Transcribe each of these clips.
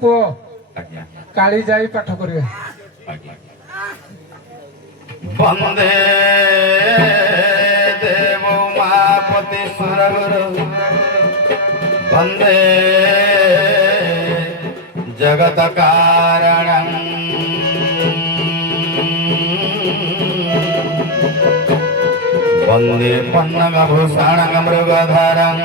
ପୁଅ କାଳି ଯାଇ ପାଠ କରିବେ। ବନ୍ଦେ ଦେବ ମାପତି ସୁରଗୁରୁ ବନ୍ଦେ ଜଗତ କାରଣ ବନ୍ଦେ ପନ୍ନଗ ଭୂଷଣ ମୃଗଧରଂ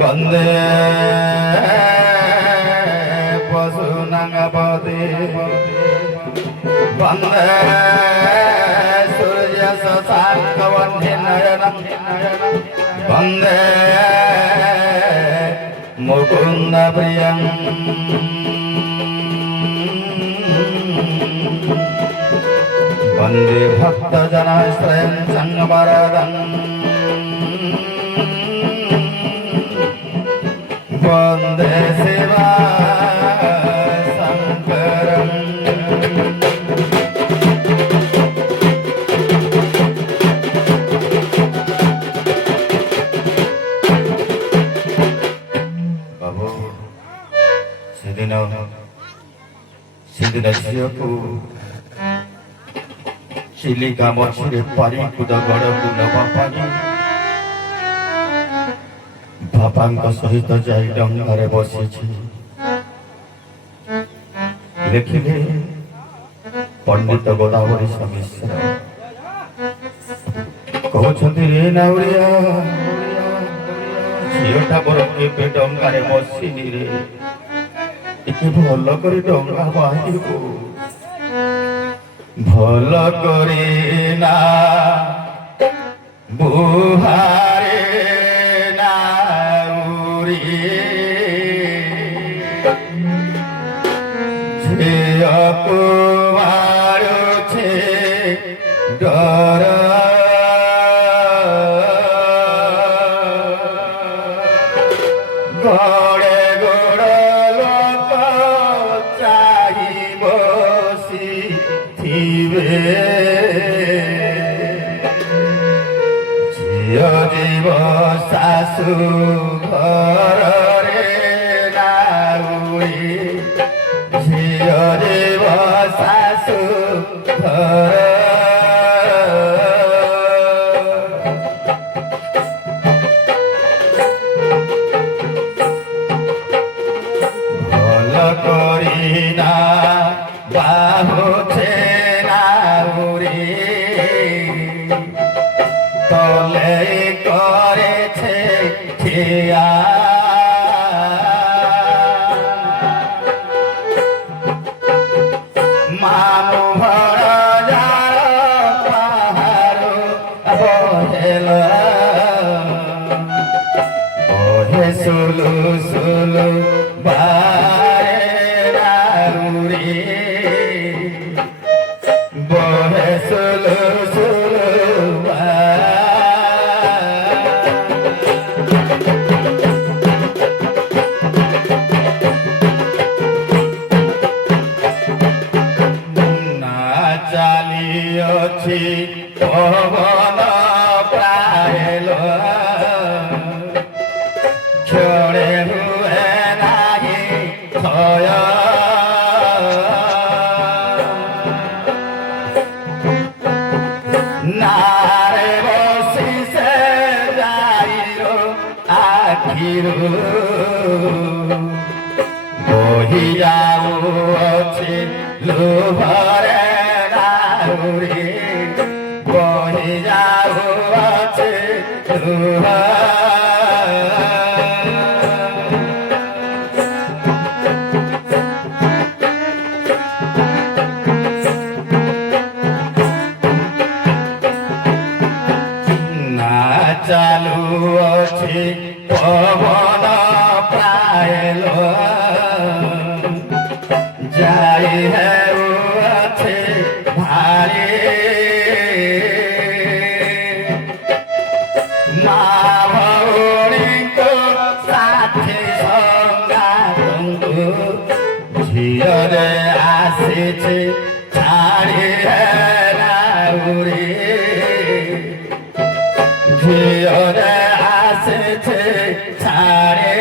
বন্দে পশুনঙ্গপতি বন্দে সূর্য শশাঙ্কবন্ধি নয়নং বন্দে মুকুন্দ প্রিয়ং বন্দে ভক্তজনাশ্রয়ং সংবরদং বন্দে শিবা শঙ্করং বাবু সেদিন ঝିଅକୁ ଚିଲିକା ମଝିରେ ପାରିକୁଦ ଗଡ଼କୁ ନେବା ପାଇଁ ବାପାଙ୍କ ସହିତ ଯାଇ ଡଙ୍ଗାରେ ବସିଛି। ଲେଖିଲେ ପଣ୍ଡିତ ଗୋଦାବରୀ ମିଶ୍ର କହୁଛନ୍ତି ରେ ନାଉରିଆ ଝିଅଟା ମୋର କେବେ ଡଙ୍ଗାରେ ବସିନି ରେ ଟିକେ ଭଲ କରି ଡଙ୍ଗା ବାହିବୁ ଭଲ କରି ନା ବୁହାରେ ঝিଅକୁ ମାରୁଛେ ଡର ଗଡ଼େ ଗୋଡ଼ ଲୋକ ଚାହି ବସିଥିବେ ଝିଅ ଯିବ ଶାଶୁ ଘରରେ ନାଉରି ଝିଅ ଯିବ ଶାଶୁ ଘର ଭଲ କରିନା ବାହୁଛେ নাউরি তলে করেছে ঠিয়া মামু ভর যার পাহাড় বহেল বহে সুলু সুলু বারে নাউরি বহে সুলু সুলু না চালিয়েছি পবন প্রায়ল ক্ষণে হুয়ে নাহি ଆଖିରୁ ବହି ଯାଉଅଛି ଲୁହରେ ଦାରୁରେ ବହି ଯାଉଅଛି ଲୁହ ଚାଲୁଅଛି ପବନ ପ୍ରାୟ ଯାଇ ହେଉଅଛି ଭାରି ମା ଭଉଣୀଙ୍କ ସାଥୀ ସଙ୍ଗାତଙ୍କୁ ଝିଅରେ ଆସିଛି ଛାଡ଼ି ହେଲାଉରେ ঝিয়রে আসেছে ছাড়ে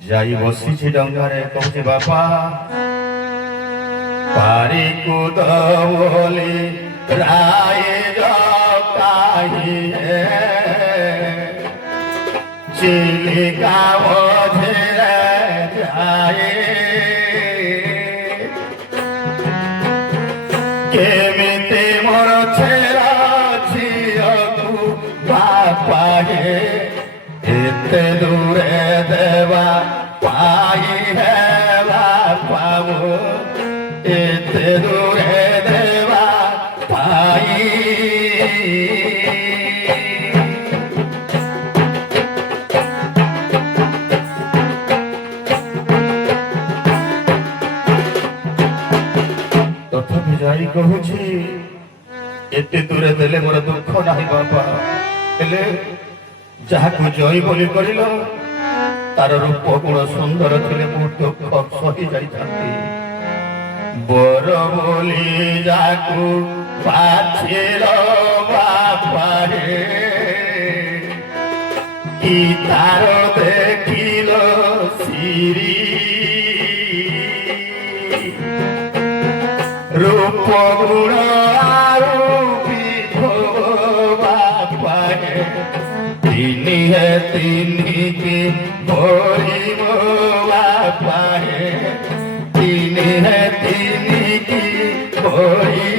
যাই বসিছি ডঙ্গারে কହୁଛି বাপা পারি কুদ বলি রায় কাহি চিলিকা মঝিরে যায় কেমিতি মোর ছেড়া ঝিଅକୁ বাপা এতে দূরে দেবা পাই হে বাপা এতে দূরে দেবা পাই ତଥାପି ଯାଇ କହୁଛି ଏତେ ଦୂରେ ଦେଲେ ମୋର ଦୁଃଖ ନାହିଁ ବାପା ହେଲେ ଯାହାକୁ ଜୟ ବୋଲି କରିଲ ତାର ରୂପ ଗୁଣ ସୁନ୍ଦର ଥିଲେ ମୁଁ ଦୁଃଖ ସହି ଯାଇଥାନ୍ତି ବର ବୋଲି ଯାହାକୁ ବାଛିଲ ବାପା କି ତାର ଦେଖିଲ ସିରି রূপ গুণ আরো বাপা তিনি হে তিনি কি ভরিব বাপা তিনি হে তিনি কি ভরি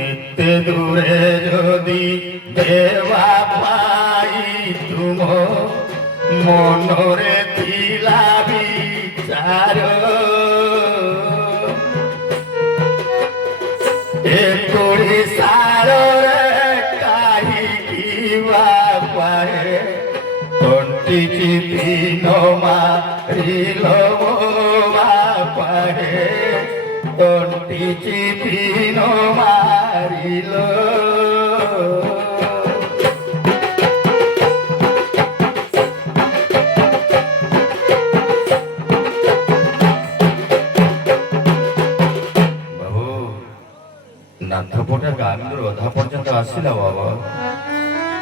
এতে দূরে যদি দেবা পাই তুম মনরে ଥିଲା বিচার এ তোড়ি সারে কাহিকি বাপারে তন্টি চিতি মারিল বাপারে তন্টি চিতি মারিল ନାଥପଟା ଗାଁର ଅଧା ପର୍ଯ୍ୟନ୍ତ ଆସିଲା ବାବା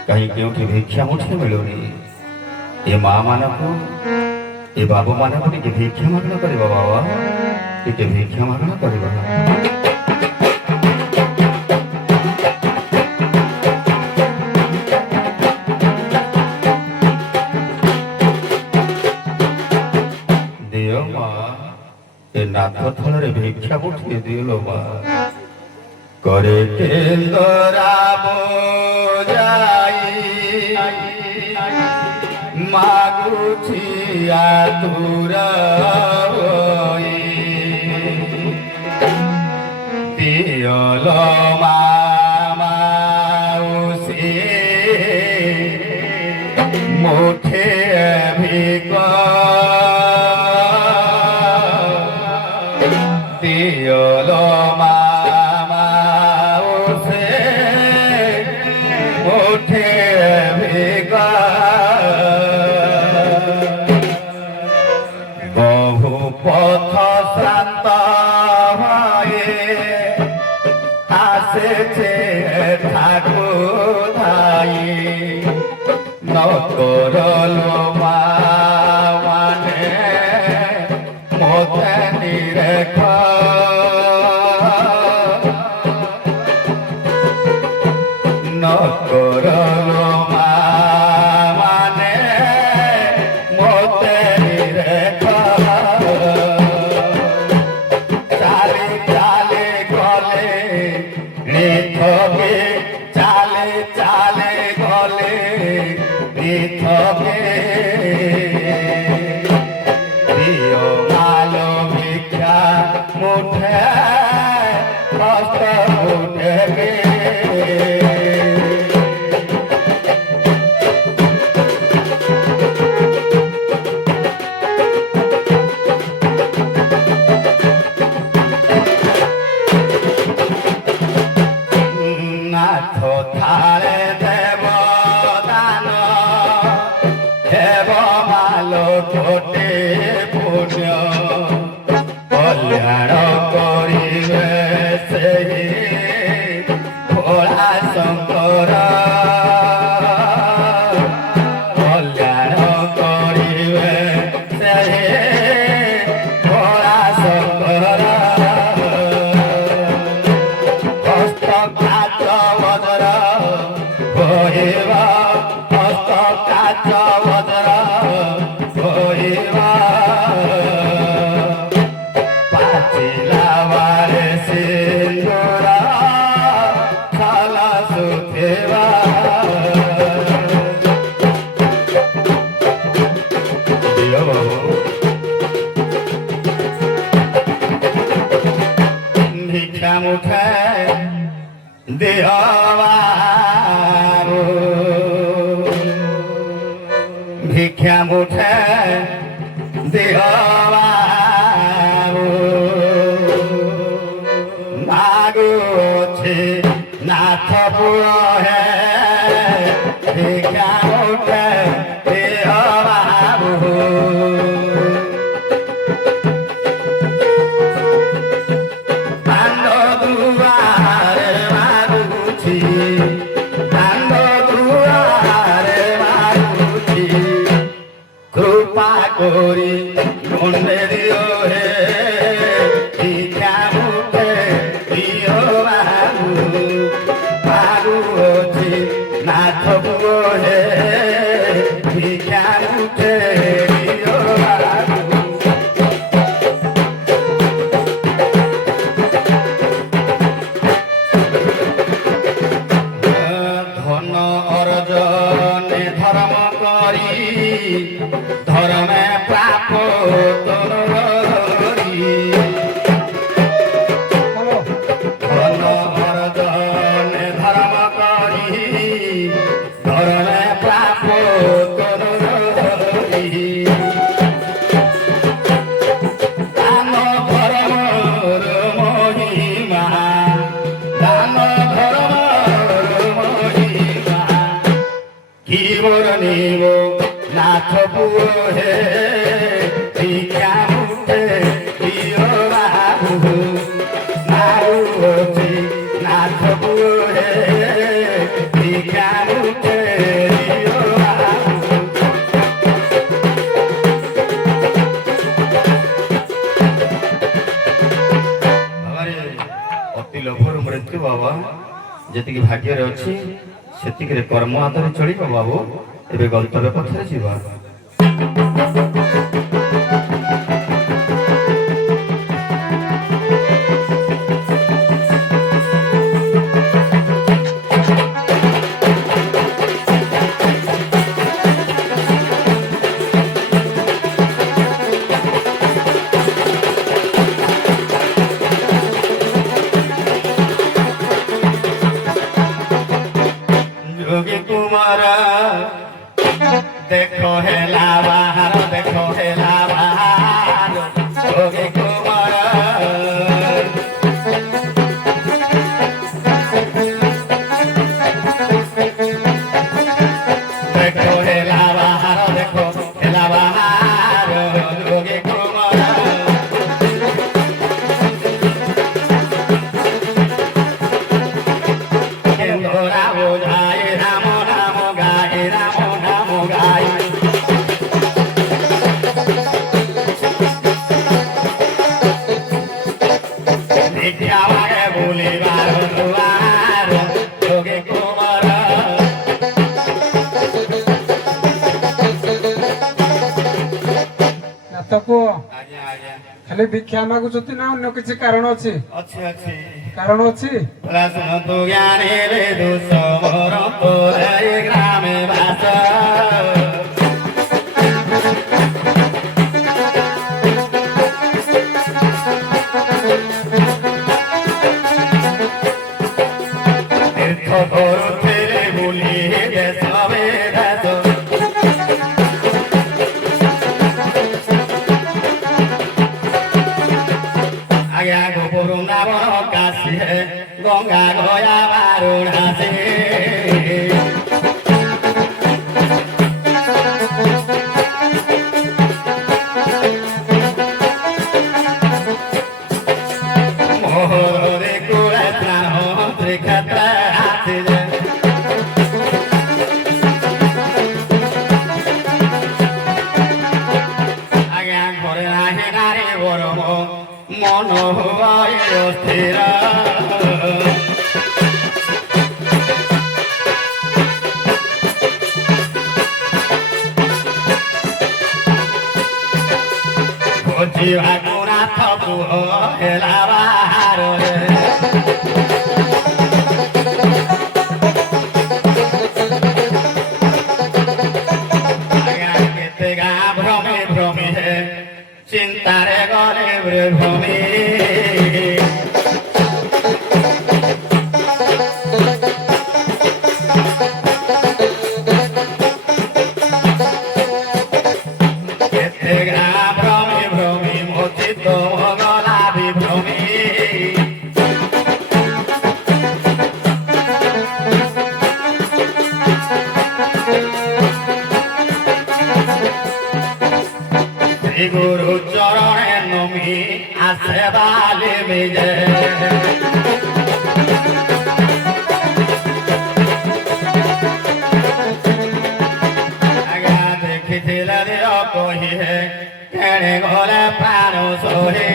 କାହିଁ କେଉଁଠି ଭିକ୍ଷା ମୁଠେ ମିଳୁନି ଏ ମା ମାନଙ୍କୁ ଏ ବାବୁ ମାନଙ୍କୁ ଟିକେ ଭିକ୍ଷା ମାଗଣା କରିବା ବାବା ଟିକେ ଭିକ୍ଷା ମାଗଣା କରିବା ଦିଅ ମା ଏ ନାଥ ଥଳରେ ଭିକ୍ଷା ମୁଠେ ଦିଅ ମା করে কেন্দরা বোঝাই মাগুছি আতুর দিয়ল মাউসি মুঠে ভিগ দিয়ল বহু পথ শ্রান্ত হয়ে করলো মা মানে মতে নিরেখ ন করলো মা মানে মতে নিরেখ চালে চালে গলে রেখবে চালে চালে গলে রেখবে প্রিয় মালো ভিক্ষা মুঠে হস্ত উঠবে নাথ থারে দেব দান দেব মালো কোটে পুণ্য কল্যাণ করিবে সেই ভোলা শঙ্কর কল্যাণ করিবে সেই ভোলা শঙ্কর হস্ত কাচ বজ্র হইবা হস্ত কাচ বজ্র হইবা পাচিলা বারে সিন্দুর খালা সুখেবা ভিক্ষা মুঠে দেওয়াবো ভিক্ষা মুঠে দেওয়াবো মাগুছে নাথ পুরে ভিক্ষা মুঠে দেওয়াবো কৃপা করি মনে দিও হে ভিক্ষা মুখে দিও বাবু বাবু অছি নাথ হে ভিক্ষা মুখে দিও বাবু ধন অর্জনে ধর্ম করি ধর্মে প্রাপ তরি ধন অর্জনে ধর্ম করি ধর্মে প্রাপ তরি দান ধর্মর মহিমা দান ধর্মর মহিমা কি বর্ণিব নাথ পুরে ভিক্ষা মুঠে দিও বাবু বাবু অছি নাথ পুরে ভিক্ষা মুঠে দিও বাবু ଅତି ଲୋଭରୁ ମୃତ୍ୟୁ ବାବା ଯେତିକି ଭାଗ୍ୟରେ ଅଛି ସେତିକିରେ କର୍ମ ହାତରେ ଚଳିବ ବାବୁ ଏବେ ଗନ୍ତବ୍ୟ ପଥରେ ଯିବା যোগী কুমার ଦେଖ ହେଲା ବାହାର ଦେଖ ভিক্ষা মাগে বলিবার দুয়ার যোগে কুমার ନାଥ ପୁଅ ଆଜ୍ଞା ଆଜ୍ଞା ଖାଲି ଭିକ୍ଷା ମାଗୁଛନ୍ତି ନା ଅନ୍ୟ କିଛି କାରଣ ଅଛି? ଅଛି ଅଛି କାରଣ ଅଛି? ଶୁଣନ୍ତୁ ଜ୍ଞାନୀ ବିଦୁଷ ମୋର ତୋରେ ଗ୍ରାମେ ବାସ তীর্ଥ କରୁଥିଲେ ବୋଲି ଦେଶ ବେଦାସ ଆଜ୍ଞା ଗୋବୃନ୍ଦାବନ କାଶୀ ଗଙ୍ଗା ଗୟା ବାରୁଣାସୀ ମୋହରେ କୁଳ ସ୍ନାନ ଶ୍ରୀକ୍ଷେତ୍ର ଆସିଲେ ଆଜ୍ଞା ଘରେ ନାହିଁ ନାରୀ ବରମ ମନ ହୁଏ ଅସ୍ଥିର ଖୋଜିବାକୁ ନାଥ ପୁଅ ହେଲା ବାହାରରେ ଆଜ୍ଞା କେତେ ଗାଁ ଭ୍ରମେ ଭ୍ରମେ ଚିନ୍ତାରେ ଗଲେ ଭ୍ରମେ କେତେ ଗାଁ ଭ୍ରମେ ଭ୍ରମେ ମୋ ଚିତ୍ତ ଗଲା ବିଭ୍ରମେ শ্রী গুরু চরণে নমি আসে বালে মেজে আজ্ঞা দেখিଥିଲେ দিଅ কহিহে কেণে গলে প্রাণ সহে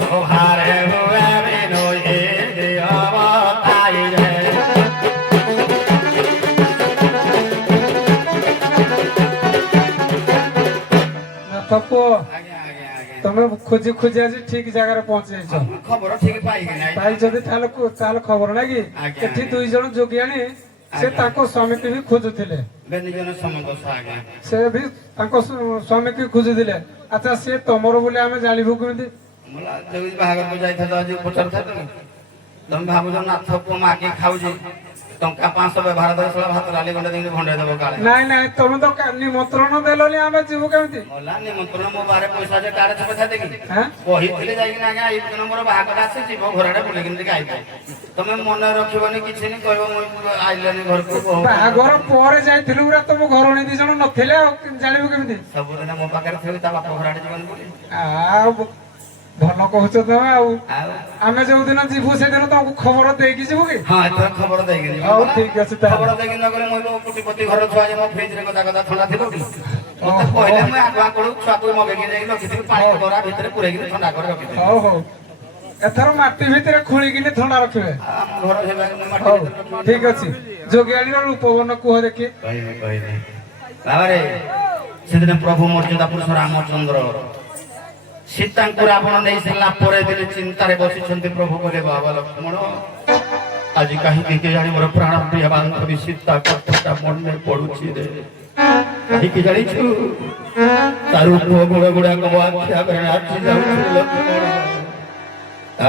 শোভারে হুয়ে বিনয়ে দিয় বতাইরে ନାଥ ପୁଅ ଆଜ୍ଞା ଆଜ୍ଞା ଆଜ୍ଞା ତମେ ଖୋଜି ଖୋଜି ଆଜି ଠିକ ଜାଗାରେ ପହଞ୍ଚି ଯାଇଛ। ଖବର ଠିକ ପାଇକି ନାହିଁ ପାଇଛନ୍ତି ତାହେଲେ ଖବର ନାଇଁ କି? ଆଜ୍ଞା, ଏଠି ଆଜ୍ଞା। 2 ଜଣ ଯୋଗିଆଣୀ ସେ ତାଙ୍କ ସ୍ୱାମୀକି ବି ଖୋଜୁଥିଲେ। ବ୍ୟଞ୍ଜନ ସମଦୋଷ ଆଜ୍ଞା ସେ ବି ତାଙ୍କ ସ୍ୱାମୀକି ଖୋଜୁଥିଲେ। ଆଚ୍ଛା ସିଏ ତମର ବୋଲି ଆମେ ଜାଣିବୁ କେମିତି? मला ଯୋଉ ବାହାଘରକୁ ଯାଇଥାନ୍ତ ଆଜି ପଚାରୁଥାନ୍ତ ତମେ ଭାବୁଛ ନାଥ ପୁଅ ମାଗି ଖାଉଛି ଟଙ୍କା 500 ବ୍ୟବହାର କରି ସଲା ଭାତ ଡାଲି ଗଣ୍ଡେ ଦେଇକି ଭଣ୍ଡେଇ ଦେବ କାଳେ ନାଇଁ ନାଇଁ ତମେ ତ ନିମନ୍ତ୍ରଣ ଦେଲନି ଆମେ ଯିବୁ କେମିତି? मला ନିମନ୍ତ୍ରଣ ମୋ ବାହାରେ ପଇସା ଯେ କାଳେ ପଇସା ଦେଖି ହାଁ? କହିଥିଲେ ଯାଇକିନା ଆଜ୍ଞା ଏଇ ଦିନ ମୋର ବାହାଘର ଅଛି ଯିବ ଘରଆଡେ ବୁଲିକିନି ଟିକେ ଆଇଥାଏ ତମେ ମନେ ରଖିବନି କିଛି ନି କହିବ ମୁଁ ଆଇଲାନି ଘରକୁ ବହୁ ବାହାଘର ପରେ ଯାଇଥିଲୁ ପୁରା ତମ ଘରଣୀ 2 ଜଣ ନଥିଲେ ଆଉ ଜାଣିବୁ କେମିତି? ସବୁଦିନ ମୋ ପାଖରେ ଥିବି ତା ବାପ ଘରଆଡେ ଯିବନି ବୋଲି ଆଉ ଭଲ କହୁଛ ତମେ ଆଉ ଆଉ ଆମେ ଯୋଉଦିନ ଯିବୁ ସେଦିନ ତମକୁ ଖବର ଦେଇକି ଯିବୁ କି? ହଁ ଏଥର ଖବର ଦେଇକି ଯିବ ହଉ ଠିକ ଅଛି ତାହେଲେ। ଖବର ଦେଇକି ନଗଲେ ମୁଁ କୋଟିପତି ଘର ଛୁଆ ଯେ ମୋ ଫ୍ରିଜରେ ଗଦା ଗଦା ଥଣ୍ଡା ଥିବ କି ମତେ ଓହୋ। କହିଲେ ମୁଁ ଆଗୁଆ କରୁ ଛୁଆକୁ ମଗେଇକି ଯାଇକି ରଖିଥିବି ପାଣି ଗରା ଭିତରେ ପୁରେଇକି ଥଣ୍ଡା କରି ରଖିଥିବି ହଉ ହଉ ଏଥର ମାଟି ଭିତରେ ଖୋଳିକିନି ଥଣ୍ଡା ରଖିବେ। ଆମ ଘର ସେବା ମୁଁ ମାଟି ହଉ ଭିତରେ ରଖିବି। ଠିକ ଅଛି। ଯୋଗିଆଣୀର ରୂପବର୍ଣ୍ଣ କୁହ ଦେଖି। କହିବି ତାପରେ ସେଦିନ ପ୍ରଭୁ ମର୍ଯ୍ୟାଦା ପୁରୁଷ ରାମଚନ୍ଦ୍ର ସୀତାଙ୍କୁ ରାବଣ ନେଇ ସାରିଲା ପରେ ଦିନେ ଚିନ୍ତାରେ ବସିଛନ୍ତି ପ୍ରଭୁ କହିଲେ ବାବା ଲକ୍ଷ୍ମଣ ଆଜି କାହିଁକି କେଜାଣି ମୋର ପ୍ରାଣ ପ୍ରିୟ ବାନ୍ଧବୀ ସୀତା କଥାଟା ମନେ ପଡୁଛି ରେ କାହିଁକି ଜାଣିଛୁ ତା ରୂପ ଗୁଣ ଗୁଡାକ ମୋ ଆଖି ଆଗରେ ନାଚି ଯାଉଛି ଲକ୍ଷ୍ମଣ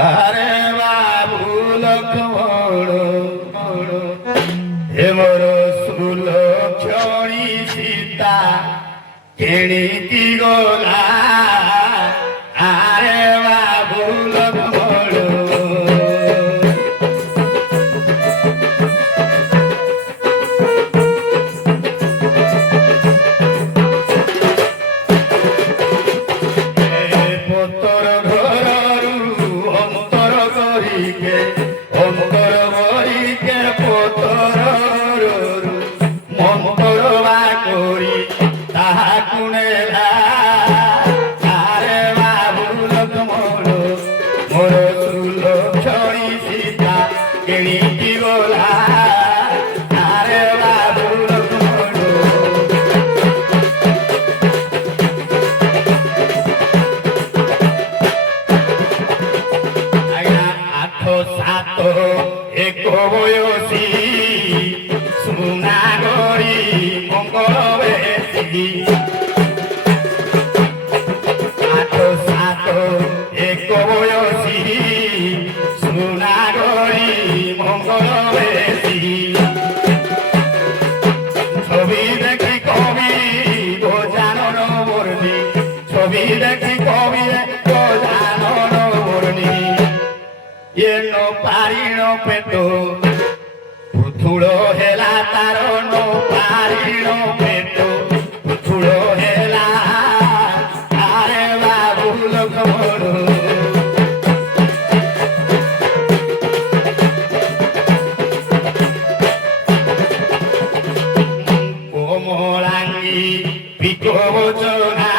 ଆରେ ବାବୁ ଲକ୍ଷ୍ମଣ ହେ ମୋର ସୁଲକ୍ଷଣୀ ସୀତା କେଣିକି ଗଲା আরে বাবু লক্ষ্মণ পতর ঘরু অন্তর করিকে অন্তর বরিকে পতর କିଣିକି ଗଲା ଆରେ ବାବୁ ଲୋକରୁ ଆଜ୍ଞା ଆଠ ସାତ ଏକ ବୟସୀ ସୁନା ଗରି ମଙ୍ଗଳ ବେଶୀ আট সাত এক বয়সী সোনা গরি মঙ্গল বেশী ছবি দেখি কবি বোঝানোর বর্ণি ছবি দেখি কবি বোঝানোর বর্ণি এন পারিণ পেট পুথুଳ ହେଲା ତାର ନ ପାରିଣ ପେଟ ପୁଥୁଳ ହେଲା ଆରେ ବାବୁ ଲୋକରୁ কোমলাঙ্গি পিঠ বচনা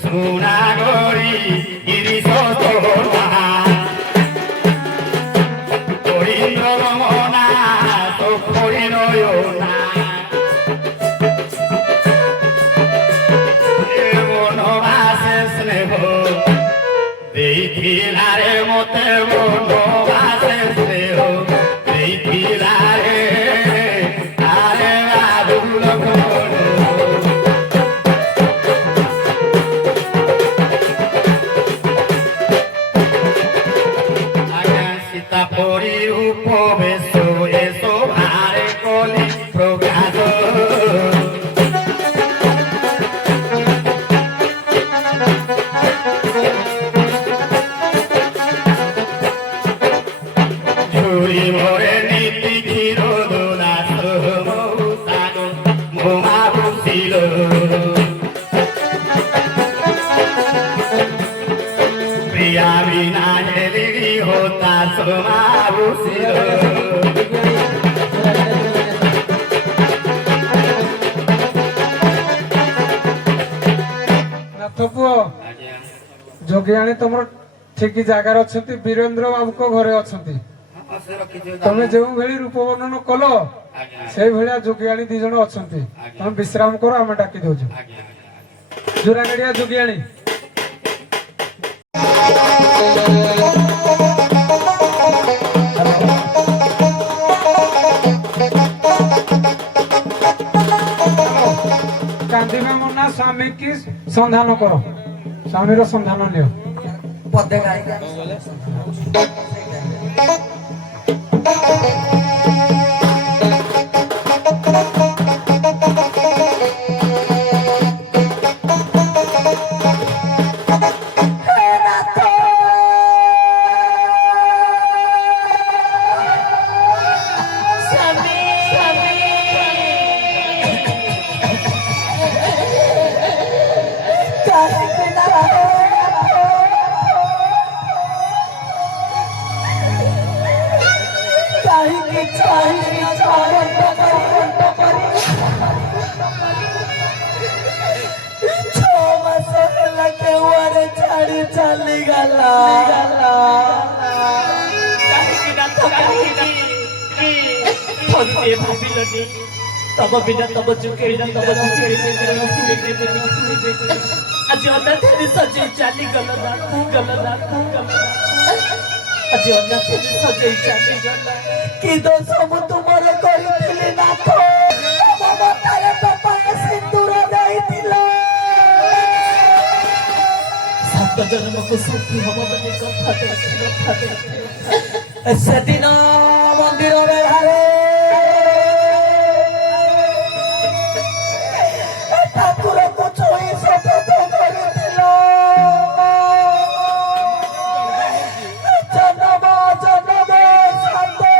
সোনা গরি গিরিশ তোলা করিন্দ্র রমনা তো পরিণয়না বনবাসে স্নেহ ଦେଇଥିଲାରେ ମତେ ବନବାସେ ସ୍ନେହ ଦେଇଥିଲାରେ ଆରେ ବାବୁ ଲୋକରୁ ଆଜ୍ଞା ସୀତା ପରି ରୂପ ବେଶ ଏସୋ ଭାରେ କଲି ପ୍ରକାଶ ঝুড়ি ভরে নীতি ক্ষীর দোলা মৌ শাক মোমা বসিল প্রিয়া বিনা হেলি হতা সোমা বসিল ନାଥ ପୁଅ ଯୋଗିଆଣୀ ତମର ଠିକ ଜାଗାରେ ଅଛନ୍ତି ବୀରେନ୍ଦ୍ର ବାବୁଙ୍କ ଘରେ ଅଛନ୍ତି ତମେ ଯେଉଁଭଳି ରୂପ ବର୍ଣ୍ଣନ କଲ ସେଇଭଳିଆ ଯୋଗିଆଣୀ ଦି ଜଣ ଅଛନ୍ତି ତମେ ବିଶ୍ରାମ କର ଆମେ ଡାକି ଦଉଛୁ ଜୁରାଗଡିଆ ଯୋଗିଆଣୀ କାନ୍ଦିବା ମନା ସ୍ୱାମୀ କି ସନ୍ଧାନ କର ସ୍ୱାମୀର ସନ୍ଧାନ ନିଅ ପଦେ ଗାଇକା तब बिना तब चुके आज अनाथ सजे चाली गला तू गला आज अनाथ सजे चाली गला कि दोष मु तुमर करिथिली नाथ ममतारे पापाए सिंदूर देइथिला सात जन्म को सुखी हम बने कथा सेदिन मंदिर रे घरे ठाकुर को छुई शपथ करिथिला जन्म जन्म साथे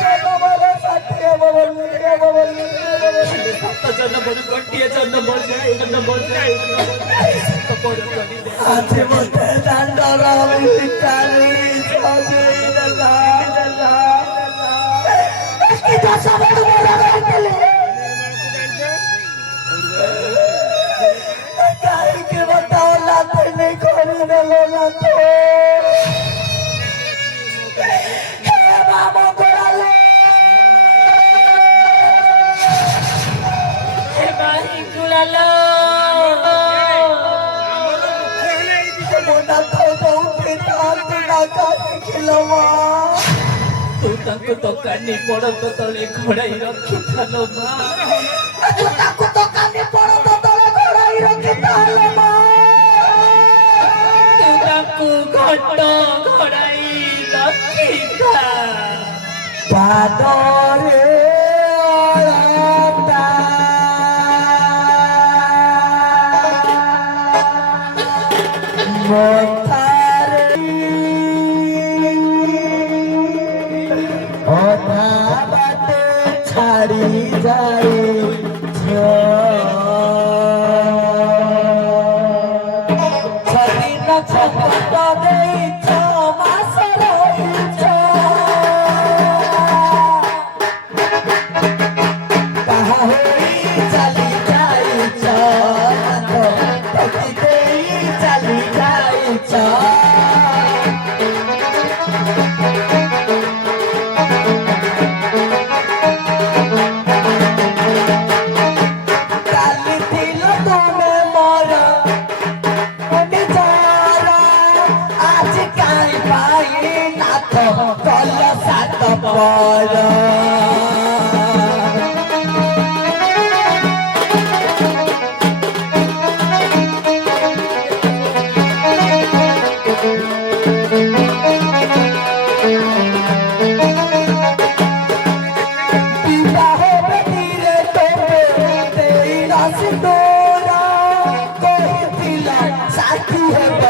जन्म रे साथे बोली सात जन्म गोटिए जन्म जाए आज मते दांडर काली सजई दला कि तो सब तुम्हारा रहतले काई के बताओ लाते नहीं खोल देलो ना तो ରଖିଲ ମା ତୁ ତାଙ୍କୁ ଦୋକାନୀ ପଡତ ତଳେ ଘୋଡାଇ ରଖିଥାଲ ମା ତୁ ତାକୁ ଦୋକାନୀ ପଡତ ତଳେ ଘୋଡାଇ ରଖିଥାଲ ମା ତୁ ତାଙ୍କୁ ଘଟ ଘୋଡାଇ ରଖିଥା ପାଦରେ ଅଳତା ମଥାରେ ଅଧା ବାଟେ ଛାଡ଼ି ଯାଇଛ ଛଦିନ ଛପଟ ଦେଇଛ ମାସ ରହିଛ ତାହା ହୋଇ ଚାଲି ଯାଇଛ ଠକି ଦେଇ ଚାଲି ଯାଇଛ କାଲି ଥିଲ ତୁମେ ମୋର ନିଜର ଆଜି କାହିଁ ପାଇ ନାଥ କଲ ସାତ ପର ବିବାହ ବେଦୀରେ ତୋମେ ଦେଇନ ସିନ୍ଦୂର କହିଥିଲ ସାଥୀ ହେବ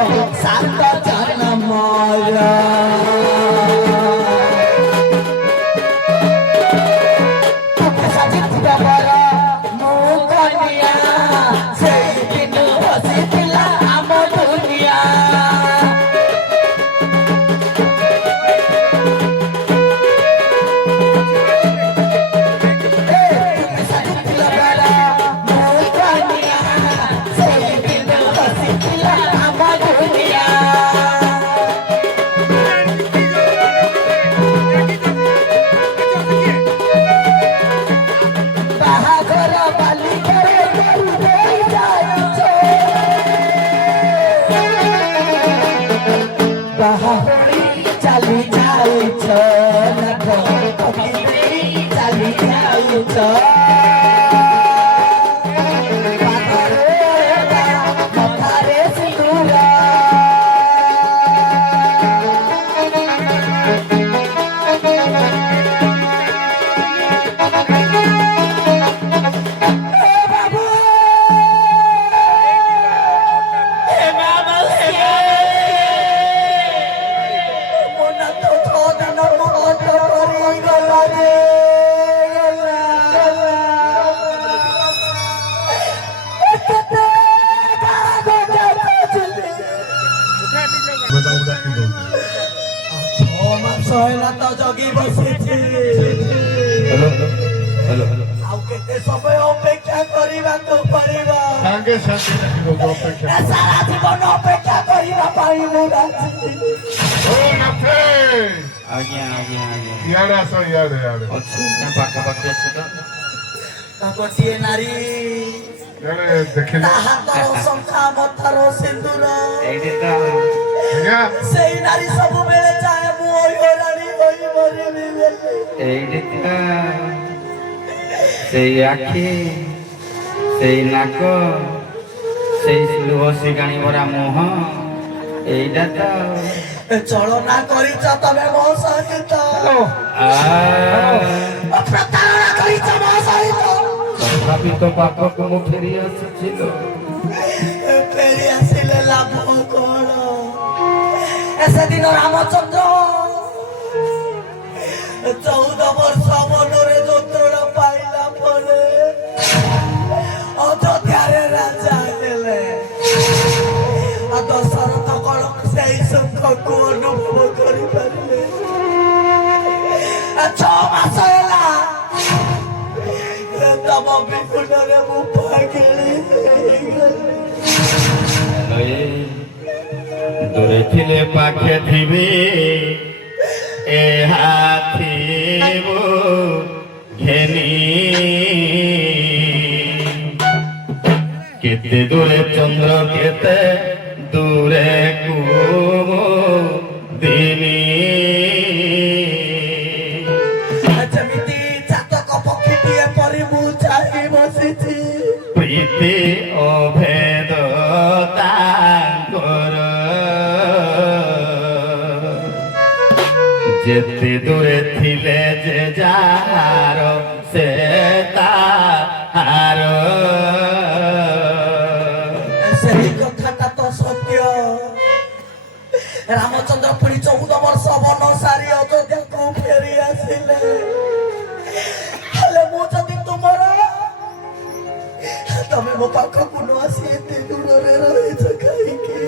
ସାତ ଜନ୍ମର ତୁମେ ସାଜିଥିବା ବର ମୁଁ କନ୍ୟା ସେଇଦିନ ହସିଥିଲା ଆମ ଦୁନିଆ ତୁମେ ସାଜିଥିଲା ବର ମୁଁ କନ୍ୟା ସେଇଦିନ ହସିଥିଲା ଆମ ଦୁନିଆ ବାହାଘର ବାଲିକରେ କରି ଦେଇ ଯାଇଛ ବାହା ହୋଇ ଚାଲି ଯାଇଛ ନାଥ ଠକି ଦେଇ ଚାଲି ଯାଇଛ ପାଦରେ ମଥାରେ ସିନ୍ଦୂର ହେ ବାବୁ ହେ ମା ମାଉସୀ ମୋ ନାଥ ଛଅ ଦିନ ମହତ କରିଗଲା ରେ କେତେ ଛଅ ମାସ ହେଲା ତ ଜଗି ବସିଛି ହ୍ୟାଲୋ ଆଉ କେତେ ସମୟ ଅପେକ୍ଷା କରିବାକୁ ପଡିବ ସାଙ୍ଗେ ସାଙ୍ଗେ ଡାକିବ ଅପେକ୍ଷା ଏ ସାରା ଜୀବନ ଅପେକ୍ଷା କରିବା ପାଇଁ ମୁଁ ରାଜି ଓ ନାଥେ ଆଜ୍ଞା ଆଜ୍ଞା ଆଜ୍ଞା ଇଆଡେ ଆସ ଇଆଡେ ଅଛି ନା ପାଖାପାଖି ଅଛି ତ ଗୋଟିଏ ନାରୀ ଇଆଡେ ଦେଖିଲେ ତା ହାତର ଶଙ୍ଖା ମଥାର ସିନ୍ଦୁର ଏଇଠି ତ ଆଜ୍ଞା ସେଇ ନାରୀ ସବୁବେଳେ ଚାହେଁ ମୁଁ ହଇରାଣୀ ହୋଇ ମରିବି ବୋଲି ଏଇଠି ତ ସେଇ ଆଖି ସେଇ ନାକ ସେଇ ଲୁହ ଶିଗାଣି ଭରା ମୁହଁ ଏଇଟା ତ ଚଳନା କରିଛ ତମେ ମୋ ସହିତ ପ୍ରତାରଣା କରିଛ ମୋ ସହିତ ତଥାପି ତ ପାପକୁ ମୁଁ ଫେରି ଆସୁছিল ଫେରି ଆସିଲେ ଲାଭ କଣ ସେଦିନ ରାମଚନ୍ଦ୍ର 14 ବର୍ଷ ମନରେ ଯନ୍ତ୍ରଣା ପାଇଲା ପରେ ଅଯୋଧ୍ୟାରେ ରାଜା ହେଲେ ଆଉ ଦଶରଥ କଣ ସେଇ ସୁଖକୁ ଅନୁଭବ କରିପାରିଲେ 6 ମାସ ହେଲା ତମ ବିପୁଳରେ ମୁଁ ପାଗଳି ହେଇଗଲି ଦୂରେ ଥିଲେ ପାଖେ ଥିବେ ଏ ହାଥିବ ଘେନି କେତେ ଦୂরে চন্দ্র কেতে দূরে কুমো দিনী ପ୍ରୀତି ଅଭେଦ ତାଙ୍କର ଯେତେ ଦୂରେ ଥିଲେ ଯେ ଯାହାର ସେ ତାହାର ସେହି କଥାଟା ତ ସତ୍ୟ। ରାମଚନ୍ଦ୍ର ପୁଣି 14 ବର୍ଷ ବନ ସାରି ଅଯୋଧ୍ୟାକୁ ଫେରି ଆସିଲେ। ହେଲେ ମୁଁ ଯଦି ତୁମର ତମେ ମୋ ପାଖକୁ ନ ଆସି ଏତେ ଦୂରରେ ରହିଛ କାହିଁକି?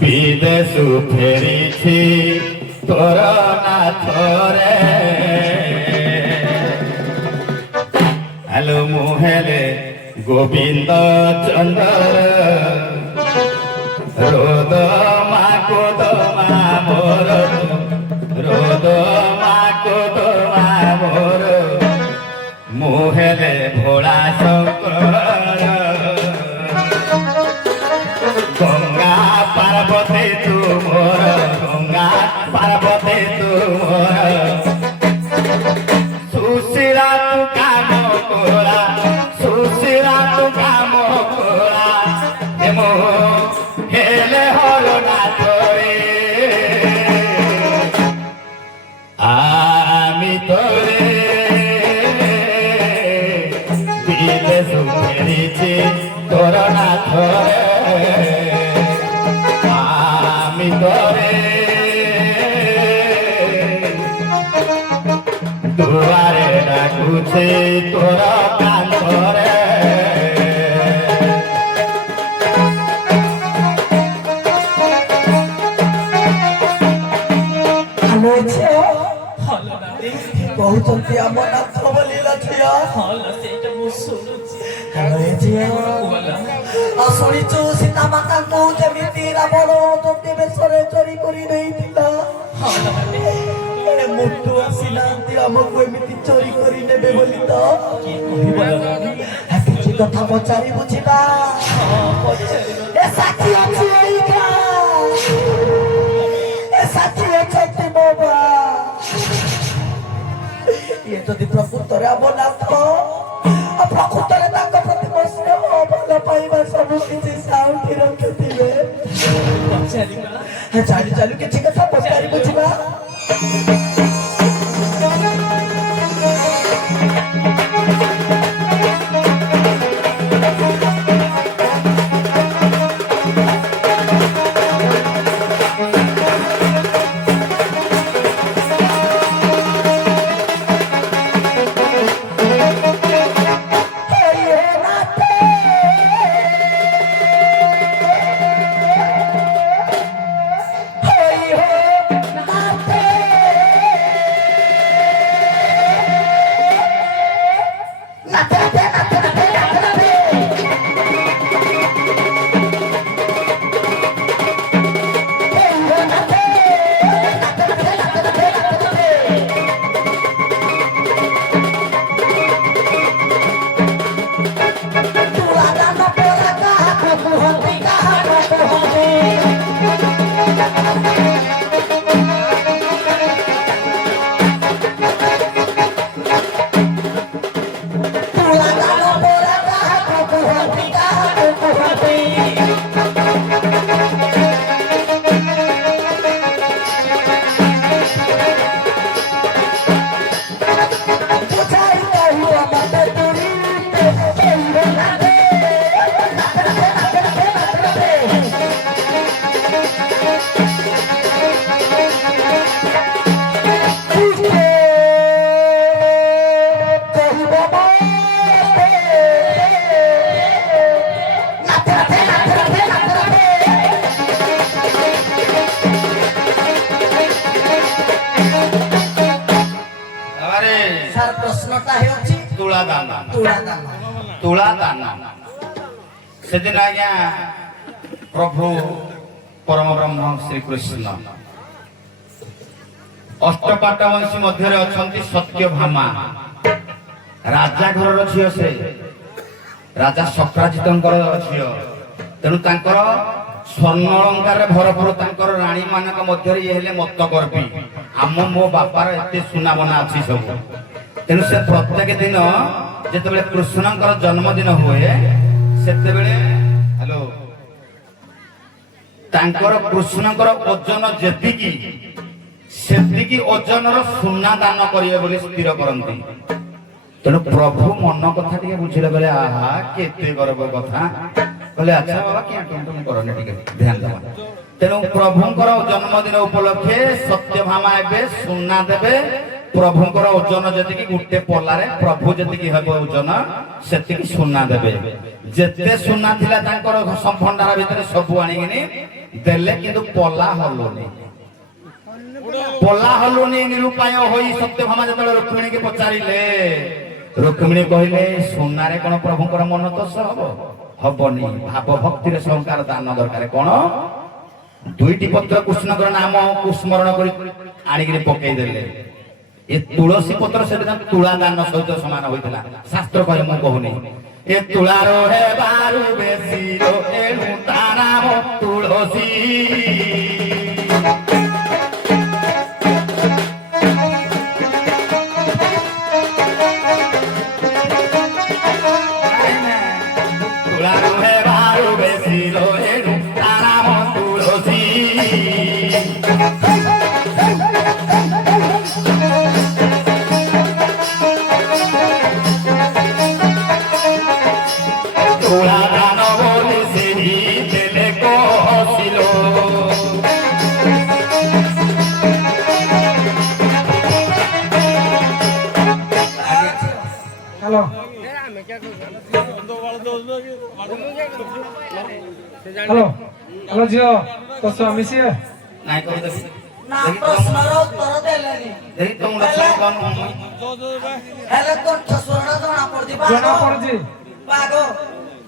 বিদেশ ফেরিছি তোর নাথরে হ্যালো মুহেলে গোবিন্দ চন্দ্র রোদ মা কোদমা মোর রোদ মা কোদমা মোর মুহেলে ভোলা শঙ্কর গঙ্গা পার্বতী তুমোর গঙ্গা পার্বতী তুমোর সুশীলা তু কাম কোলা সুশীলা তু কাম কোলা এমো হেলে হলো না তোরে আমি তোরে বিদেশ ফেরিছি তোর না ধরে আমি তোরে দুয়ারে ডাকুছি তোর কান্তরে ଆମେ ଝିଅ ଭଲ ନାରୀ କହୁଛନ୍ତି ଆମ ନାଥ ବୋଲିଲା ଝିଅ। ଭଲ ସେଇଟା ମୁଁ ଶୁଣୁଛି ଆମେ ଝିଅ ଭଲ ଶୁଣିଛୁ ସୀତା ମାତାଙ୍କୁ ଯେମିତି ରାବଣ ଅଯୋଧ୍ୟା ବେଶରେ ଚୋରି କରି ନେଇଥିଲା। ଭଲ ନାରୀ ଏଣେ ମୁଠୁ ଆସିନାହାନ୍ତି ଆମକୁ ଏମିତି ଚୋରି କରି ନେବେ ବୋଲି ତ କିଏ କହିବ ନାରୀ କିଛି କଥା ପଚାରି ବୁଝିବା। ହଁ ପଚାରିବ ଏ ସାକ୍ଷୀ ଅଛି ଏଇକା ଏ ସାକ୍ଷୀ ଅଛନ୍ତି ମୋ ମା। ଇଏ ଯଦି ପ୍ରକୃତରେ ଆମ ନାଥ ପ୍ରକୃତରେ ତାଙ୍କ ପ୍ରତି ମୋ ସ୍ନେହ ଭଲ ପାଇବା ସବୁ କିଛି ସାଉଁଟି ରଖିଥିବେ। ପଚାରିବା ଚାଲୁ ଚାଲୁ କିଛି କଥା ପଚାରି ବୁଝିବା। সেদিন আজ্ঞা প্রভু পরম ব্রহ্ম শ্রীকৃষ্ণ অষ্টপাটবংশী মধ্যে অনেক সত্যভামা রাজা ঘরর ঝিও সে রাজা সক্রাজিতঙ্কর ঝিও তেণু তাঙ্কর ସ୍ୱର୍ଣ୍ଣ ଅଳଙ୍କାରରେ ଭରପୁର ତାଙ୍କର ରାଣୀ ମାନଙ୍କ ମଧ୍ୟରେ ଇଏ ହେଲେ ମତ ଗର୍ବି। ଆମ ମୋ ବାପାର ଏତେ ସୁନାମନା ଅଛି ସବୁ। ତେଣୁ ସେ ପ୍ରତ୍ୟେକ ଦିନ ଯେତେବେଳେ କୃଷ୍ଣଙ୍କର ଜନ୍ମଦିନ ହୁଏ ସେତେବେଳେ ହ୍ୟାଲୋ ତାଙ୍କର କୃଷ୍ଣଙ୍କର ଓଜନ ଯେତିକି ସେତିକି ଓଜନର ସୁନା ଦାନ କରିବେ ବୋଲି ସ୍ଥିର କରନ୍ତି। ତେଣୁ ପ୍ରଭୁ ମନ କଥା ଟିକେ ବୁଝିଲେ କହିଲେ ଆହା କେତେ ଗର୍ବ କଥା। କହିଲେ ଆଚ୍ଛା ବାବା କିଏ ଟୁମ୍ କରନି ଟିକେ ଧ୍ୟାନ ଦେବା। ତେଣୁ ପ୍ରଭୁଙ୍କର ଜନ୍ମଦିନ ଉପଲକ୍ଷେ ସତ୍ୟଭାମା ଏବେ ସୁନା ଦେବେ। ପ୍ରଭୁଙ୍କର ଓଜନ ଯେତିକି ଗୋଟେ ପଲାରେ ପ୍ରଭୁ ଯେତିକି ହେବ ଓଜନ ସେତିକି ସୁନା ଦେବେ। ଯେତେ ସୁନା ଥିଲା ତାଙ୍କର ସମ୍ଭଣ୍ଡାର ଭିତରେ ସବୁ ଆଣିକିନି ଦେଲେ କିନ୍ତୁ ପଲା ହଲୁନି। ପଲା ହଲୁନି ନିରୁପାୟ ହୋଇ ସତ୍ୟଭାମା ଯେତେବେଳେ ରୁକ୍ମିଣୀକି ପଚାରିଲେ ରୁକ୍ମିଣୀ କହିଲେ ସୁନାରେ କଣ ପ୍ରଭୁଙ୍କର ମନ ତୋଷ ହବ? ହବନି। ଭାବ ଭକ୍ତିରେ ସଂକାର ଦାନ ଦରକାର। କଣ? ଦୁଇଟି ପତ୍ର କୃଷ୍ଣଙ୍କର ନାମକୁ ସ୍ମରଣ କରି ଆଣିକିରି ପକେଇଦେଲେ। ଏ ତୁଳସୀ ପତ୍ର ସେଦିନ ତୁଳା ଦାନ ସହିତ ସମାନ ହୋଇଥିଲା। ଶାସ୍ତ୍ର କହେ ମୁଁ କହୁନି। ଏ ତୁଳାର ହେବାରୁ ବେଶୀ ଏଣୁ ତା ନାମ ତୁଳସୀ। ତୁଳାର ହେବାରୁ ବେଶୀ ଏଣୁ ତା ନାମ ତୁଳସୀ। ତୁଳା ଦାନ ବୋଲି ସେହି ଦେଲେ କହିଲ। হ্যালো হ্যালো হ্যালো ঝিও তো স্বামী সিଏ ନାଇଁ କହିଦେବି ନା ପ୍ରଶ୍ନର ଉତ୍ତର ଦେଲେନି। ଦେଇ ତମ ଲକ୍ଷ୍ମୀ କଣ ହେଲେ କଣ୍ଠ ସ୍ୱରଟା ଜଣା ପଡୁଛି। ଜଣା ପଡୁଛି ବାଘ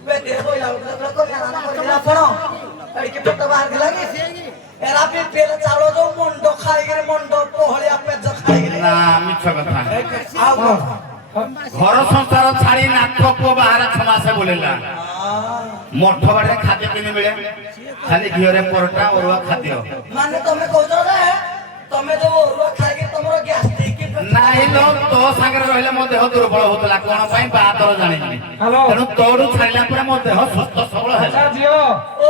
ବେଦିରେ ବୋଇଲା ଉଠେଇଲା କଲ୍ୟାଣ କରିଥିଲା ଆପଣ ଏଡ଼ିକି ପେଟ ବାହାରିଥିଲା କି ଏରା ବିପିଏଲ ଚାଉଳ ଯୋଉ ମଣ୍ଡ ଖାଇକିରି ମଣ୍ଡ ପହଳିଆ ପେଜ ଖାଇକିରି ନା ମିଛ କଥା। ଆଉ କଣ? ଘର ସଂସାର ଛାଡି ନାଥ ପୁଅ ବାହାରେ 6 ମାସ ବୁଲିଲା। ମଠ ବାଡିରେ ଖାଦ୍ୟ କିଣି ମିଳେ ଖାଲି ଘିଅରେ ପରଟା ଅରୁଆ ଖାଦ୍ୟ। ମାନେ ତମେ କହୁଛ ଯେ ତମେ ଯୋଉ ଅରୁଆ ଖାଇକି ତମର ଗ୍ୟାଷ୍ଟ୍ରିକ ନାଇଁ ଲୋ ତୋ ସାଙ୍ଗରେ ରହିଲେ ମୋ ଦେହ ଦୁର୍ବଳ ହଉଥିଲା କଣ ପାଇଁ ବାହାଦର ଜାଣିନି। ହ୍ୟାଲୋ ତେଣୁ ତୋଠୁ ଛାଡ଼ିଲା ପରେ ମୋ ଦେହ ସୁସ୍ଥ ସବଳ ହେଲା। আচ্ছা ঝিও ଓ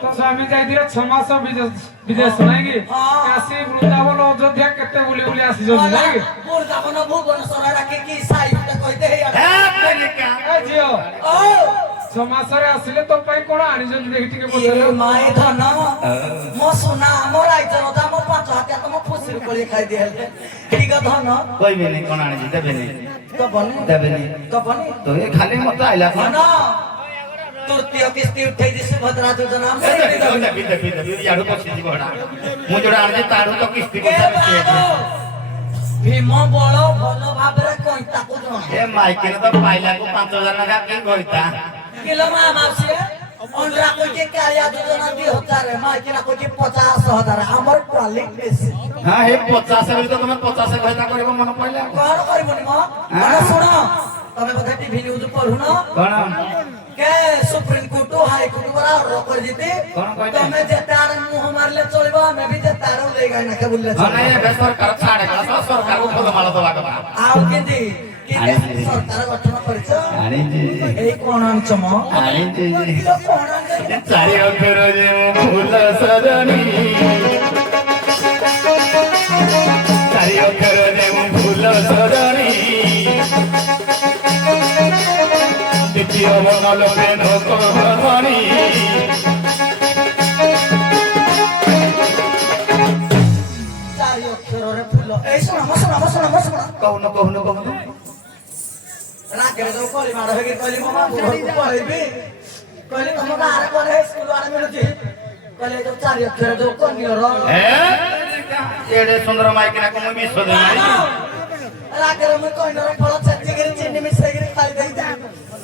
তো স্বামী যাইଥିଲେ 6 মাস বিদেশ নাই কি কাশী বৃন্দাবন অযোধ্যা কেতে বুলি বুলি আসিଛନ୍ତି নাই কি বৃন্দাবন ভুবনেশ্বর রাখিকি সাইডটা কইতে হেই ହେ ତେରିକା। এ ঝিও ଓ 6 মাসরে আসলে তো পাই কোন আনিଛନ୍ତି দেখি ଟିକେ ଏ ପଚାରିଲେ ମାଇ ଧନ ମୋ ସୁନା ମୋ ରାଇଜର ଦା ମୋ 5 ହାତିଆ ତମ ଖୁସିରେ କୋଳି ଖାଇ ଦିଏ ଠିକ ଧନ କହିବେନି କଣ ଆଣିଛି ଦେବେନି ଦବନି ଦେବେନି ଦବନି ତ ଏ ଖାଲି ମତେ ଆଇଲା ଧନ ତୃତୀୟ କିସ୍ତି ଉଠେଇ ଦିଏ ସୁଭଦ୍ରା ଯୋଜନା ଦେବି ଇଆଡୁ ପଶିଯିବ ହେଟା ମୁଁ ଯୋଉଟା ଆଣିଛି ତାଠୁ ତ କିସ୍ତି ପଇସା ବେଶୀ ହେଇଛି। ଭୀମ ବଳ ଭଲ ଭାବରେ କଇତାକୁ ଜଣା ଏ ମାଇକିରେ ତ ପାଇଲାକୁ 5000 ଲେଖା କି କହିତା। କିଲୋ ମା ମାଉସୀ ଅଣ୍ଡରା କଇକି କାଳିଆ ଯୋଜନା 2000 ମାଇକିନା କଇକି 50000 ଆମର କ୍ୱାଲିଟି ବେଶୀ ହଁ ହେ 50 ବୋଲି ତ ତମେ 50 କହିତା କରିବ ମନ ପଇଲା କଣ କରିବନି ମ ଶୁଣ ତମେ ବୋଧେ ଟିଭି ନ୍ୟୁଜ ପଢୁନ କଣ କେ ସୁପ୍ରିମ କୋର୍ଟ ହାଇ କୋର୍ଟ ବରା ଅର୍ଡର କରି ଦିତି କଣ କହିଲେ? ତମେ ଯେତେ ଆଡେ ମୁହ ମାରିଲେ ଚଳିବ ଆମେ ବି ଯେତେ ଆଡେ ଉଲେଇ ଗାଇ ନାକେ ବୁଲିଲେ ହଁ ଚଳିବ ନାଇଁ ଏବେ ସରକାର ଛାଡେ ଗଲା ସରକାରକୁ ଫଲମାଳ ଦବା କଥା। ଆଉ କେନ୍ତି ଆଣିଛି। ସରକାର ଗଠନ କରିଛ ଆଣିଛି ଏଇ କଣ ଆଣିଛ ମ ଆଣିଛି କିଲୋ କଣ ଆଣିଛ 4 ଅକ୍ଷର ଯେ ଫୁଲ ସଜনী 4 ଅକ୍ଷର ଯେ ଫୁଲ ସଜনী দ্বিতীয় বনল প্রেম কহনি ଚାରି ଅକ୍ଷରରେ ଫୁଲ ଏଇ ଶୁଣ ମ ଶୁଣ ମ ଶୁଣ ମ ଶୁଣ କହୁନ କହୁନ କହୁନ ରାଗରେ ଯୋଉ କଳି ମାଡ଼ ହେଇକି କହିଲି ମୋ ମାମୁଁ ଘରକୁ ପଳେଇବି କହିଲି ତମ ଗାଁରେ କୁଆଡେ ସ୍କୁଲ ଆଡେ ମିଳୁଛି କହିଲେ ଯୋଉ 4 ଅକ୍ଷର ଯୋଉ କନ୍ୟର ଏଡେ ସୁନ୍ଦର ମାଇକିନାକୁ ମୁଁ ବିଷ ଦେବି ରାଗରେ ମୁଁ କନ୍ୟର ଫଳ ଛେଚିକିରି ଚିନି ମିଶେଇକିରି ଖାଇ ଦେଇଛି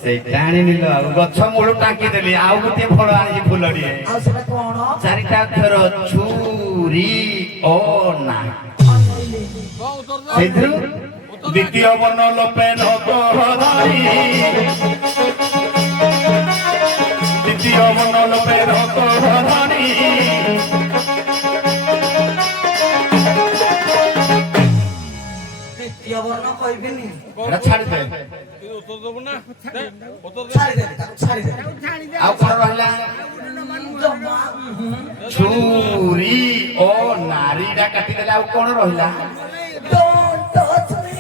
ସେଇଟା ଆଣିନିଲ ଆଉ ଗଛ ମୂଳୁ ଟାଙ୍କି ଦେଲି ଆଉ ଗୋଟିଏ ଫଳ ଆଣିଛି ଫୁଲଟିଏ ଆଉ ସେଟା କଣ 4ଟା ଅକ୍ଷର ଛୁରୀ ଓ ନା ସେଇଥିରୁ ଦ୍ୱିତୀୟ ବର୍ଣ୍ଣ ଲୋପେ ଦ୍ୱିତୀୟ ବର୍ଣ୍ଣ ଲୋପେ ନା ଛାଡ଼ିଦେ ଛାଡ଼ିଦେ ଆଉ କଣ ରହିଲା ଜମା ଛୁରୀ ଓ ନାରୀଟା କାଟିଦେଲେ ଆଉ କଣ ରହିଲା don't touch me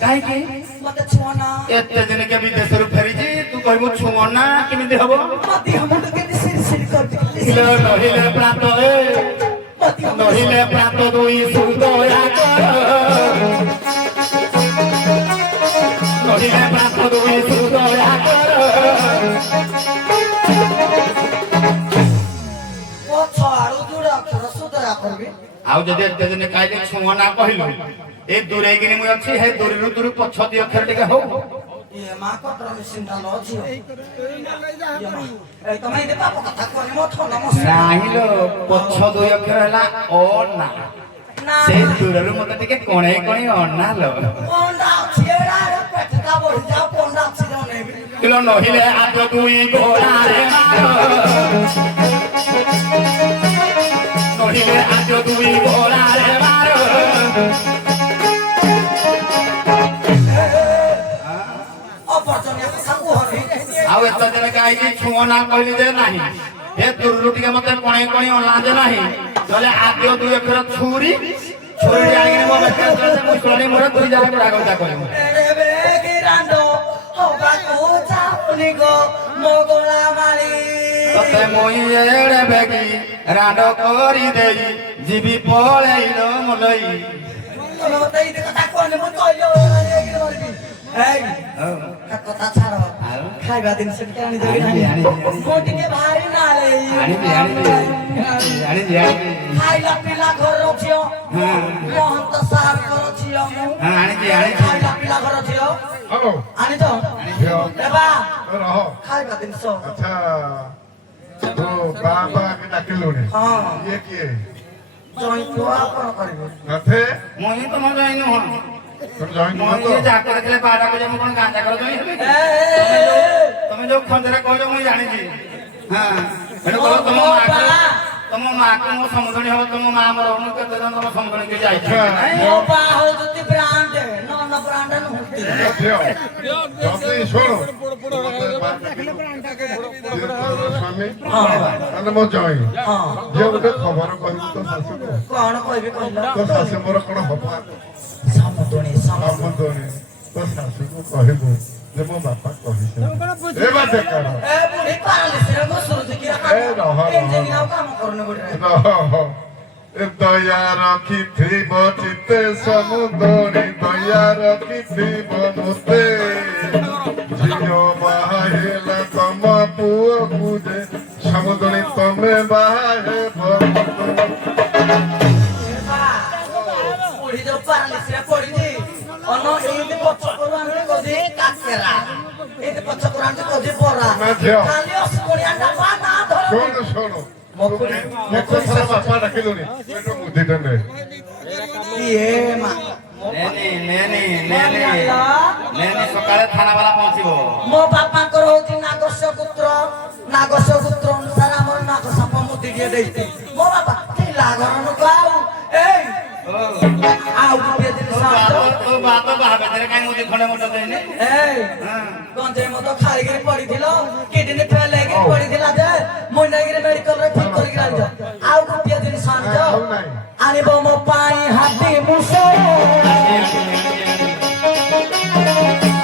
କାହିଁକି ମତେ ଛୁଅ ନା ଏତେ ଦିନ କେ ବିଦେଶରୁ ଫେରିଛି ତୁ କହିବୁ ଛୁଅ ନା କେମିତି ହବ ମତେ ମୁଣ୍ଡ କେମିତି ସିରି କରିଛି ନହିଲେ ପ୍ରାତ ନହିଲେ ପ୍ରାତ ଦୁଇ ସୁନ୍ଦରା ନହିଲେ ପ୍ରାତ ଦୁଇ ସୁନ୍ଦରା ପଛ ଆଡୁ ଯୋଉଟା ଅକ୍ଷର ସୁଧରା କରିବି ଆଉ ଯଦି ଏତେ ଦିନ କାହିଁକି ଛୁଅ ନା କହିଲୁ ଏ ଦୂରେଇକିନି ମୁଁ ଅଛି ହେ ଦୂରରୁ ଦୂର ପଛ ଦି ଅକ୍ଷର ଟିକେ ହଉ ଇଏ ମା କଟର ମେସିନ୍ ଟା ଲ ଝିଅ ଏଇ ତମେ ଏତେ ପାପ କଥା କୁହନି ମୋ ଥଣ୍ଡା ମୋ ନାହିଁ ଲୋ ପଛ ଦୁଇ ଅକ୍ଷର ହେଲା ଅ ନା ନା ସେ ଦୂରରୁ ମତେ ଟିକେ କଣେଇ କଣେଇ ଅନା ଲୋ ପଣ୍ଡା ଅଛି ଏଡା ପେଟଟା ବଢି ଯାଉ ପଣ୍ଡା ଅଛି ଯାଉ ନେବି କିଲୋ ନହିଲେ ଆଗ ଦୁଇ ଘୋଡ଼ାରେ ମାର ନହିଲେ ଆଗ ଦୁଇ ଘୋଡ଼ାରେ ମାର ଅପରଚନିଆ କଥା କୁହନି ଆଉ ଏତେ ଦିନ କାହିଁକି ଛୁଅ ନା କହିଲି ଯେ ନାହିଁ ଏ ଦୂରରୁ ଟିକେ ମତେ କଣେଇ କଣେଇ ଅନା ଯେ ନାହିଁ ନହେଲେ ଆଗ ଦୁଇ ଅକ୍ଷର ଛୁରୀ ଛୁରୀ ଆଣିକିନି ମୋ ବେକାରେ ମୁଁ ଶୁଣି ମୋର ଦୁଇ ଜାଗା ଗୋଡା କଥା କହିବୁ ଏଡେ ବେଗି ରାଣ୍ଡ ହବାକୁ ଚାପୁନି ଗো ମୋଗଳା ମାଳି ତତେ ମୁଇଁ ଏଡେ ବେଗି ରାଣ୍ଡ କରି ଦେଇ ଯିବି ପଳେଇଲ ମଲଇ ତମେ ମତେ ଏଇ କଥା କୁହନି ମୁଁ କହିଲି ମରିବି ଏଇ କଥା ଛାଡ ଖାଇବା ଜିନିଷ ଟିକେ ଆଣିଦେବି ମୁଁ ଟିକେ ଭାରି ନାଳେ ଖାଇଲା ପିଲା ଘର ଝିଅ ମହନ୍ତ ସାର୍ ଘର ଝିଅ ମୁଁ ଖାଇଲା ପିଲା ଘର ଝିଅ ହ୍ୟାଲୋ ଆଣିଛ ଝିଅ ଦେବା ରହ ଖାଇବା ଜିନିଷ ଆଚ୍ଛା ତୋ ବାବା କେ ଡାକିଲୁଣି ହଁ ଇଏ କିଏ ଜଇଁ ପୁଅ ଆଉ କଣ କରିବେ ନାଥେ ମୁଇଁ ତମ ଯାଇ ନୁହଁ ତୋର ଜଏନ୍ ମୁଇଁ ନୁହଁ ତ ଯେ ଯାକ ଦେଖିଲେ ବାଡ଼ା କଲେ ମୁଁ କଣ ଗାଁଜା କର ଯାଇ ହେବି ତମେ ଯୋଉ ଖଞ୍ଜରେ କହିଲ ମୁଁ ଜାଣିଛି ହଁ ଏଠୁ କହିଲ ତମ ମାକୁ ମୋ ସମୁଦଣୀ ହବ ତମ ମା ମୋର ହଉନି କେତେ ଜଣ ତମ ସମୁଦଣୀ କି ଯାଇଛି ମୋ ବାହା ହଉଛନ୍ତି ବ୍ରାଣ୍ଡ ନନ ବ୍ରାଣ୍ଡ ନୁହନ୍ତି ଝିଅ ଯଦି ଶୁଣୁ ସ୍ୱାମୀ ତାହେଲେ ମୋ ଜଇଁ ହଁ ଝିଅ ଗୋଟେ ଖବର କହିବୁ ତ ଶାଶୁକୁ କଣ କହିବି କହିଲ ତୋ ଶାଶୁ ମୋର କଣ ହବ ସମୁଦୁଣୀ ସମୁଦଣୀ ତୋ ଶାଶୁକୁ କହିବୁ ଯେ ମୋ ବାପା କହିଛନ୍ତି ଏ ବାଟେ କାଢ ଏ ବୁଢୀ ପାରାଲିସିରେ ମୁଁ ଶୁଣୁଛି କି ଇଞ୍ଜିନିୟର କାମ କରୁନି ଗୋଟେ ଦୟା ରଖିଥିବ ଚିତେ ସମୁଦଣୀ ଦୟା ରଖିଥିବ ମୋତେ ଝିଅ ବାହା ହେଲା ତମ ପୁଅକୁ ଯେ ସମୁଦଣୀ ତମେ ବାହା ହେବ ବୁଢୀ ଯୋଉ ପାରାଲିସିରେ ପଡିଛି ଅନ ଏମିତି ପଛ କରୁ ଆଣିକି କହୁଛି କାକେରା ଏମିତି ପଛ କରୁ ଆଣିକି କହୁଛି ବରା ଖାଲି ଅସୁକୁଣିଆ ଡାବା ନା ଧର ଶୁଣୁ ଶୁଣୁ ମକୁଡି ଏତେ ସାରା ବାପା ଡାକିଲୁଣି ମୁଦିଟେ ନେ ଇଏ ମା ନେନି ସକାଳେ ଥାନା ବାଲା ପହଞ୍ଚିବ ମୋ ବାପାଙ୍କର ହଉଛି ନାଗସ୍ୟ ପୁତ୍ର ଅନୁସାରେ ଆମର ନାଗ ସାପ ମୁଦି ଟିକେ ଦେଇଛି ମୋ ବାପା ଥିଲା ଘରକୁ ଏଇ ଆଉ ଗୋଟିଏ ଜିନିଷ ତୋ ବାପ ବାହା ବେଦରେ କାଇଁ ମୁଦି ଖଣ୍ଡେ ମଟ ଦେଇନି ଏଇ ଗଞ୍ଜେଇ ମଦ ଖାଇକିରି ପଡିଥିଲ କିଡନୀ ଫେଲ ହେଇକିରି ପଡିଥିଲା ଯେ ମୁଁ ନେଇକିରି ମେଡିକାଲରେ ଠିକ କରିକି ଆଣିଛ ଆଉ ଗୋଟିଏ ଜିନିଷ ଆଣିଛ ଆଣିବ ମୋ ପାଇଁ ହାତୀ ମୁଷ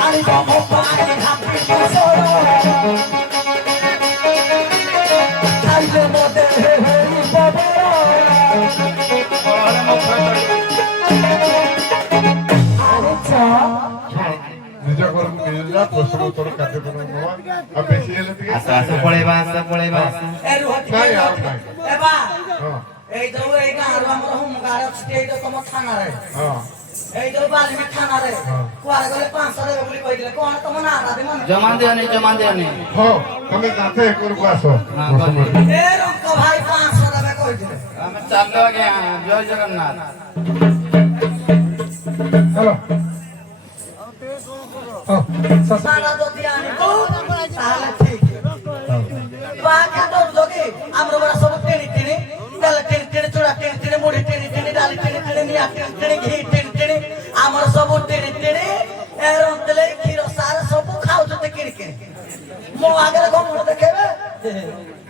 ଆଣିବ ମୋ ପାଇଁ ହାତୀ ମୁଷ ଖାଇଲେ ମୋ ଦେହେ ହୋଇବ ନିଜ ଘରକୁ ନେଇ ଯା ପଶୁ ତୋର କାର୍ଯ୍ୟକ୍ରମ ନବା ଆଉ ବେଶୀ ହେଲେ ଟିକେ ଆସ ପଳେଇବା ଏ ରୁହ ନାଇଁ ଆଉ ନାଇଁ ଏ ବା ହଁ ଏଇ ଯୋଉ ଏଇ ଗାଁରୁ ଆମର ହୋମଗାର୍ଡ ଅଛି ଏଇ ଯୋଉ ତମ ଥାନାରେ ହଁ ଏଇ ଯୋଉ ବାଲିମି ଥାନାରେ କୁଆଡେ ଗଲେ 500 ଦେବେ ବୋଲି କହିଥିଲେ କଣ ତମ ନାଁ ରାଧେ ମନେ ଜମା ଦିଅନି ହଁ ତମେ ନାଥେ ଏକରକୁ ଆସ ଏ ରଙ୍କ ଭାଇ 500 ଦେବେ କହିଥିଲେ ଆମେ ଚାଲ ଆଜ୍ଞା ଜୟ ଜଗନ୍ନାଥ ଚାଲ ସାରା ଯଦି ଆଣିବ ତାହେଲେ ଠିକ ବାକା ଦଉଛ କି ଆମର ବड़ा ସବୁ ଟିଣି ଟିଣି ଡାଲ ଟିଣି ଟିଣି ଚୁଡ଼ା ଟିଣି ଟିଣି ମୁଢି ଟିଣି ଟିଣି ଡାଲି ଟିଣି ଟିଣି ନିଆଁ ଟିଣି ଟିଣି ଘି ଟିଣି ଟିଣି ଆମର ସବୁ ଟିଣି ଟିଣି ମୋ ଆଗରେ ଘମଣ୍ଡ ଦେଖେଇବେ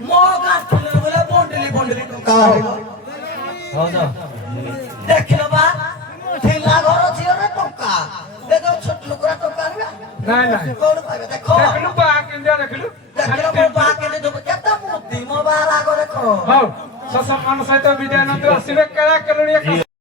ମୋ ଗାଁଠୁଲେ ବୋଲେ ବଣ୍ଡିଲି ବଣ୍ଡିଲି ଟଙ୍କା ଦେଖିଲ ବା ଥିଲା ଘର ଝିଅରେ ଟଙ୍କା ଦେଖ ଛୋଟ ଲୋକରା ଟଙ୍କା ଆଣିବା ନାଇଁ ନାଇଁ କୋଉଠୁ ପାଇବେ ଦେଖ ଦେଖିଲୁ ବା କେମିତିଆ ଦେଖିଲୁ ଦେଖିଲ ମୋ ବା କେତେ ଦେବ କେତେ ମୁଦି ମୋ ବା ଆଗ ଦେଖ ହଉ ସସମ୍ମାନ ସହିତ ବିଦାୟ ନନ୍ତୁ ଆସିବେ କେଳା କେଲୁଣିଆ